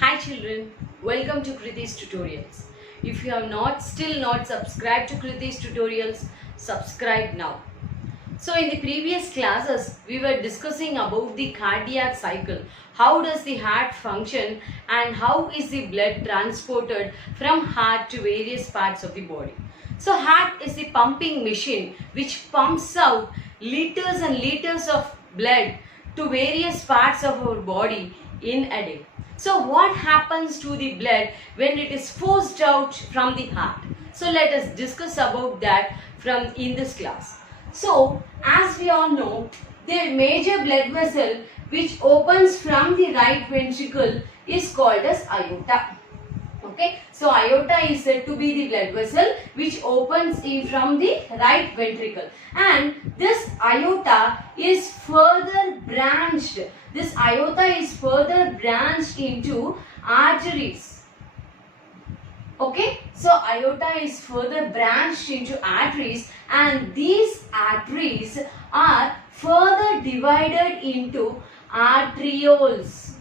Hi children, welcome to Kriti's Tutorials. If you have still not subscribed to Kriti's Tutorials, subscribe now. So in the previous classes, we were discussing about the cardiac cycle. How does the heart function and how is the blood transported from heart to various parts of the body. So heart is the pumping machine which pumps out liters and liters of blood to various parts of our body in a day. So what happens to the blood when it is forced out from the heart? So let us discuss about that in this class. So as we all know, the major blood vessel which opens from the right ventricle is called as aorta. Okay, so aorta is said to be the blood vessel which opens in from the right ventricle, and this aorta is further branched. This aorta is further branched into arteries. Okay, so aorta is further branched into arteries, and these arteries are further divided into arterioles,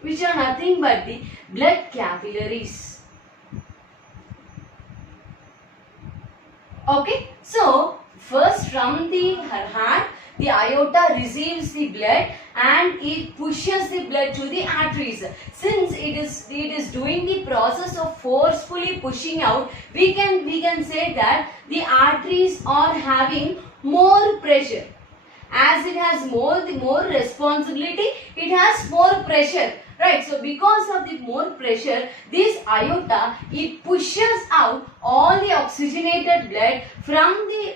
which are nothing but the blood capillaries. Okay, so first from the heart, the aorta receives the blood and it pushes the blood to the arteries. Since it is doing the process of forcefully pushing out, we can say that the arteries are having more pressure. As it has more responsibility, it has more pressure. Right, so because of the more pressure, this aorta, it pushes out all the oxygenated blood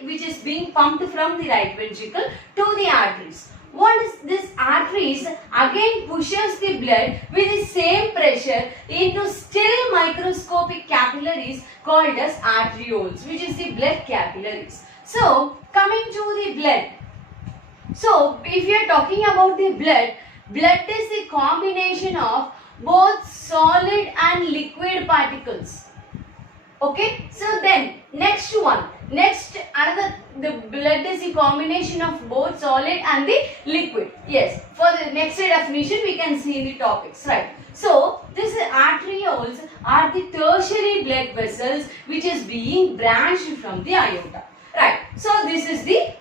which is being pumped from the right ventricle to the arteries. What is this? Arteries again pushes the blood with the same pressure into still microscopic capillaries called as arterioles, which is the blood capillaries. So coming to the blood. So if you are talking about the blood is the combination of both solid and liquid particles. Okay, so then next the blood is the combination of both solid and the liquid. Yes, for the next definition we can see in the topics, right? So these arterioles are the tertiary blood vessels which is being branched from the aorta, right? So this is the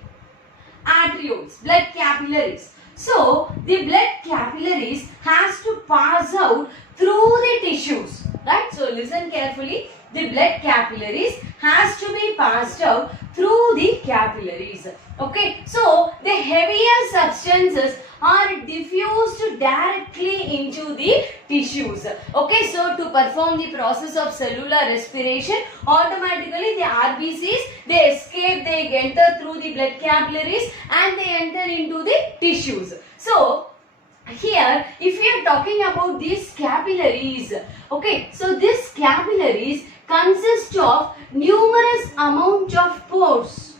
arterioles, blood capillaries. So the blood capillaries has to pass out through the tissues, right? So listen carefully. The blood capillaries has to be passed out through the capillaries. Okay, so the heavier substances are diffused directly into the tissues. Okay, so to perform the process of cellular respiration, automatically the RBCs, they escape, they enter through the blood capillaries and they enter into the tissues. So here, if we are talking about these capillaries, okay, so these capillaries consist of numerous amount of pores.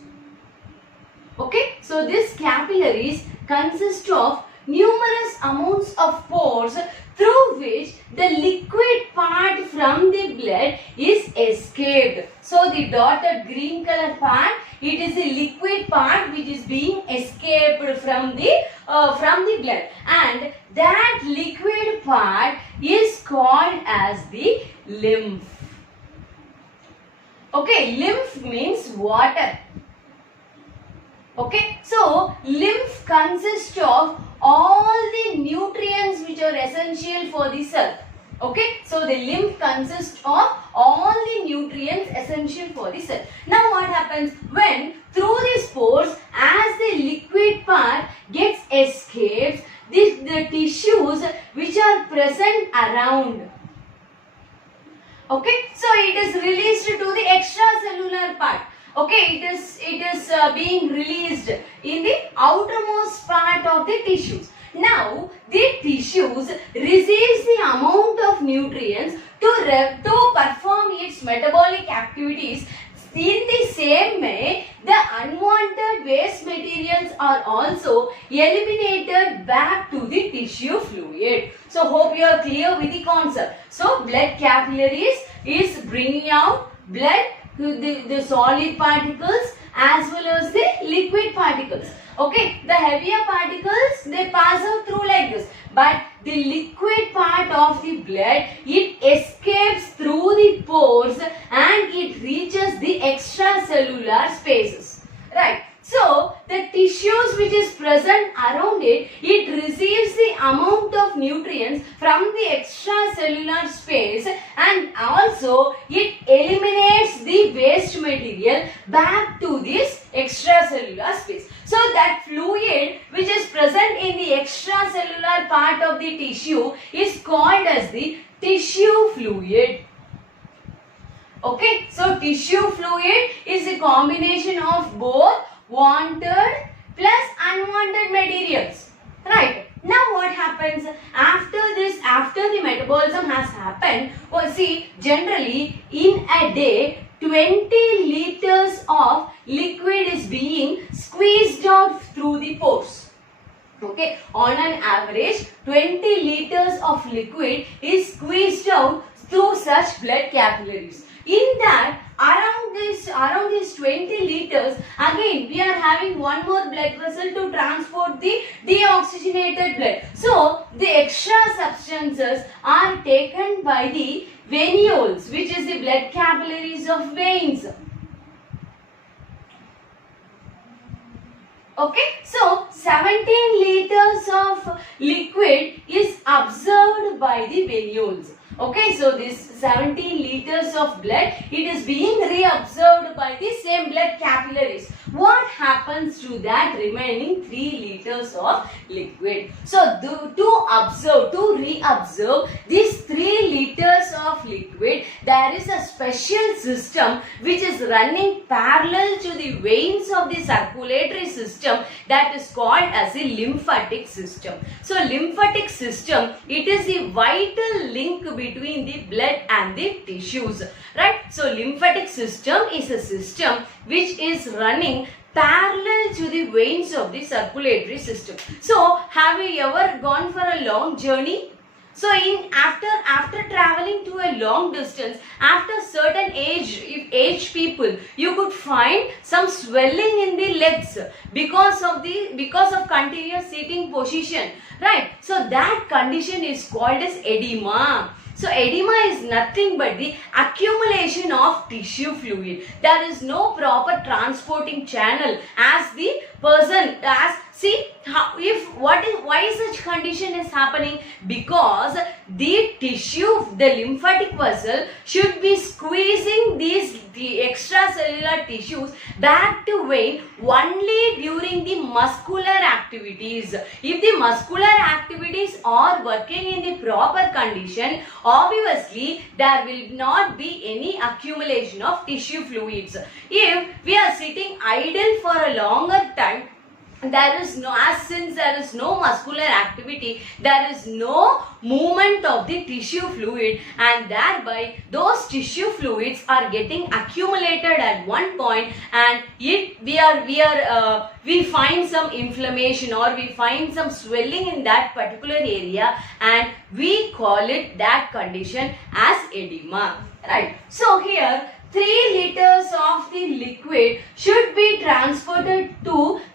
Okay, so these capillaries consist of numerous amounts of pores through which the liquid part from the blood is escaped. So the dotted green color part, it is the liquid part which is being escaped from the blood, and that liquid part is called as the lymph. Okay, lymph means water. Okay, so lymph consists of all the nutrients which are essential for the cell. Okay, so the lymph consists of all the nutrients essential for the cell. Now what happens when through these pores, as the liquid part gets escaped, the tissues which are present around, okay, so it is released to the extracellular part. Okay, it is being released in the outermost part of the tissues. Now the tissues receives the amount of nutrients to perform its metabolic activities. In the same way, the unwanted waste materials are also eliminated back to the tissue fluid. So hope you are clear with the concept. So blood capillaries is bringing out blood, the solid particles as well as the liquid particles. Okay, the heavier particles, they pass out through like this, but the liquid part of the blood, it escapes through the pores and it reaches the extracellular spaces. Right. So, the tissues which is present around it, it receives the amount of nutrients from the extracellular space and also it eliminates the waste material back to this extracellular space. So, that fluid which is present in the extracellular part of the tissue is called as the tissue fluid. Okay, so tissue fluid is a combination of both wanted plus unwanted materials. Right. Now what happens after this, after the metabolism has happened? Well, see, generally in a day 20 liters of liquid is being squeezed out through the pores. Okay, on an average 20 liters of liquid is squeezed out through such blood capillaries. In that, around these 20 liters, again we are having one more blood vessel to transport the deoxygenated blood. So, the extra substances are taken by the venules, which is the blood capillaries of veins. Okay, so 17 liters of liquid is absorbed by the venules. Okay, so this 17 liters of blood, it is being reabsorbed by the same blood capillaries. What happens to that remaining 3 liters of liquid? So, to reabsorb these 3 liters of liquid, there is a special system which is running parallel to the veins of the circulatory system, that is called as the lymphatic system. So, lymphatic system, it is the vital link between the blood and the tissues, right? So, lymphatic system is a system which is running parallel to the veins of the circulatory system. So, have you ever gone for a long journey? So, after traveling to a long distance, after certain age, if aged people, you could find some swelling in the legs because of continuous sitting position, right? So, that condition is called as edema. So, edema is nothing but the accumulation of tissue fluid. There is no proper transporting channel as the person, as see how, why such condition is happening? Because the tissue, the lymphatic vessel should be squeezing the extracellular tissues back to vein only during the muscular activities. If the muscular activities are working in the proper condition, obviously there will not be any accumulation of tissue fluids. If we are sitting idle for a longer time, since there is no muscular activity, there is no movement of the tissue fluid, and thereby those tissue fluids are getting accumulated at one point, and we find some inflammation or we find some swelling in that particular area, and we call it that condition as edema, right? So here 3 liters of the liquid should be transported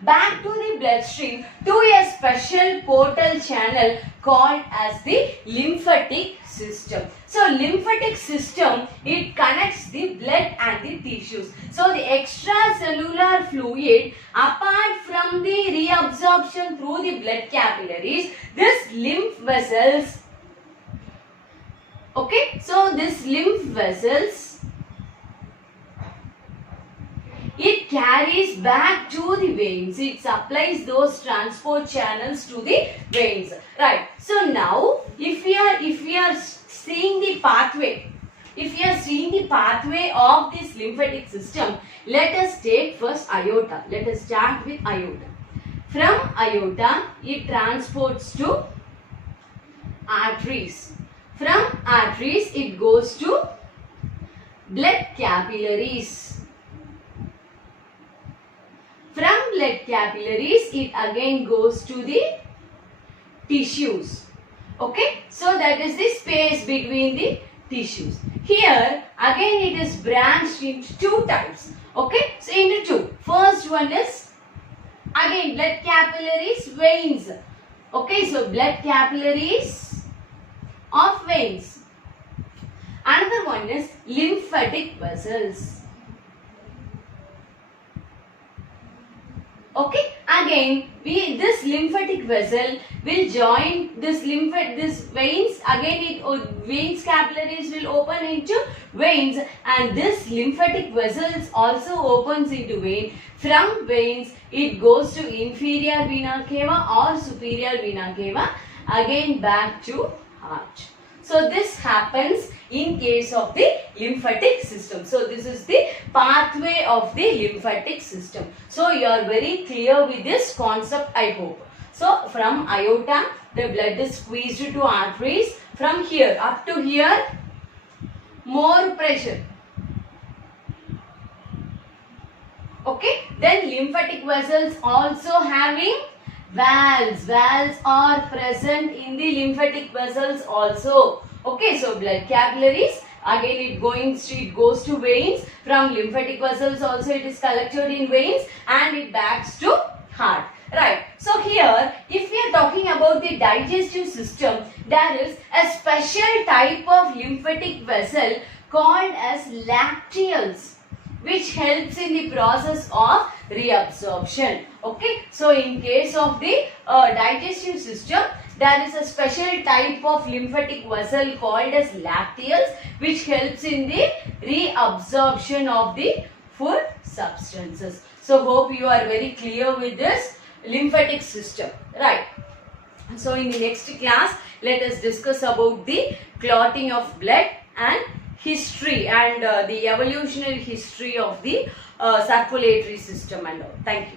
back to the bloodstream to a special portal channel called as the lymphatic system. So, lymphatic system, it connects the blood and the tissues. So, the extracellular fluid, apart from the reabsorption through the blood capillaries, this lymph vessels, okay, so this lymph vessels, it carries back to the veins. It supplies those transport channels to the veins. Right. So now, if we are seeing the pathway, of this lymphatic system, let us take first aorta. Let us start with aorta. From aorta, it transports to arteries. From arteries, it goes to blood capillaries. From blood capillaries, it again goes to the tissues. Okay, so that is the space between the tissues. Here, again it is branched into 2 types. Okay, so into 2. First one is again blood capillaries, veins. Okay, so blood capillaries of veins. Another one is lymphatic vessels. Okay, again this lymphatic vessel will join this veins. Again veins capillaries will open into veins, and this lymphatic vessels also opens into vein. From veins it goes to inferior vena cava or superior vena cava, again back to heart. So this happens in case of the lymphatic system. So this is the pathway of the lymphatic system. So you are very clear with this concept, I hope. So from aorta the blood is squeezed to arteries. From here up to here, more pressure. Okay, then lymphatic vessels also having valves. Valves are present in the lymphatic vessels also. Okay, so blood capillaries, again it goes to veins. From lymphatic vessels also it is collected in veins and it backs to heart. Right. So here, if we are talking about the digestive system, there is a special type of lymphatic vessel called as lacteals, which helps in the process of reabsorption. Okay, so in case of the digestive system, there is a special type of lymphatic vessel called as lacteals, which helps in the reabsorption of the food substances. So hope you are very clear with this lymphatic system, right? So in the next class, let us discuss about the clotting of blood and history and the evolutionary history of the circulatory system and all. Thank you.